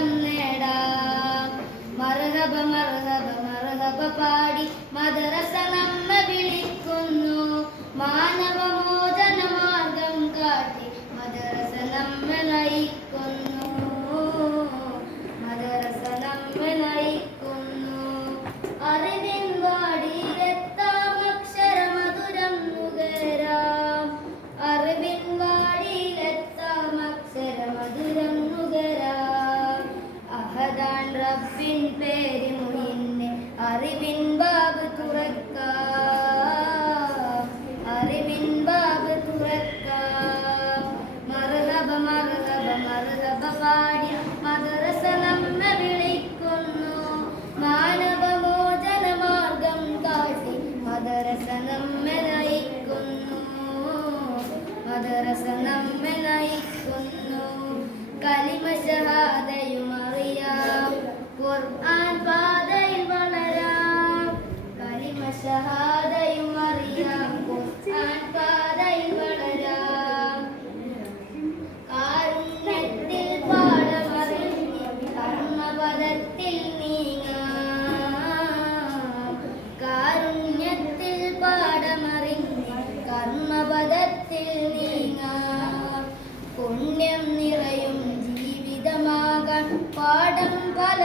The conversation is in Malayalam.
സ്വർഗം നേടാം. മർഹബ മർഹബ മർഹബ പാടി മദ്രസ നമ്മെ വിളിക്കുന്നു. മാനവമോചന മാർഗം കാട്ടി മദ്രസ നമ്മെ നയിക്കുന്നു. മദ്രസ നമ്മെ നയിക്കുന്നു. അറിവിൻ വാടിയിലെത്താം അക്ഷരമധുരം നുകരാം. അറിവിൻ വാടിയിലെത്താം അക്ഷരമധുരം നുകരാം. അഹദാൻ റബ്ബിൻ പേര് മുഹിന്നെ അറിവിൻ ബാബ് തുറക്കാം. അറിവിൻ ബാബ് തുറക്കാം. മർഹബ മർഹബ മർഹബ പാടി മദ്രസ നമ്മെ വിളിക്കുന്നു. മാനവമോചന മാർഗം കാട്ടി മദ്രസ നമ്മെ നയിക്കുന്നു. മദ്രസ നമ്മെ നയിക്കുന്നു. കലിമ ഷഹാദയും അറിയാം. ഖുർആൻ പാതയിൽ വളരാം. കലിമ ഷഹാദയും അറിയാം. ഖുർആൻ പാതയിൽ വളരാം. കാരുണ്യത്തിൽ പാഠമറിഞ്ഞ് കർമ്മപദത്തിൽ നീങ്ങാം. കാരുണ്യത്തിൽ പാഠമറിഞ്ഞ് കർമ്മപദത്തിൽ നീങ്ങാം. പുണ്യം നിറയും ജീവിതമാകാൻ പാഠം പല